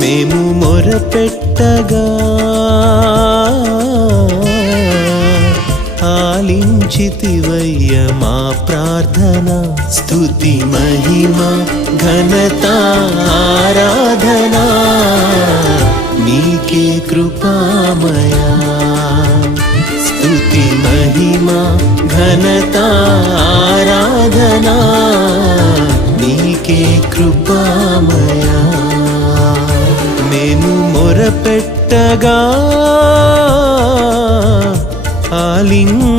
మేము మొరపెట్టగా ఆలించితివయ్య మా ప్రార్థన. స్తుతి మహిమ ఘనత ఆరాధన నీకే కృపామయా. స్తుతి మహిమ ఘనత ఆరాధన నీకే కృపామయా. మేము మొరపెట్టగా ఆలించితివయ్యా.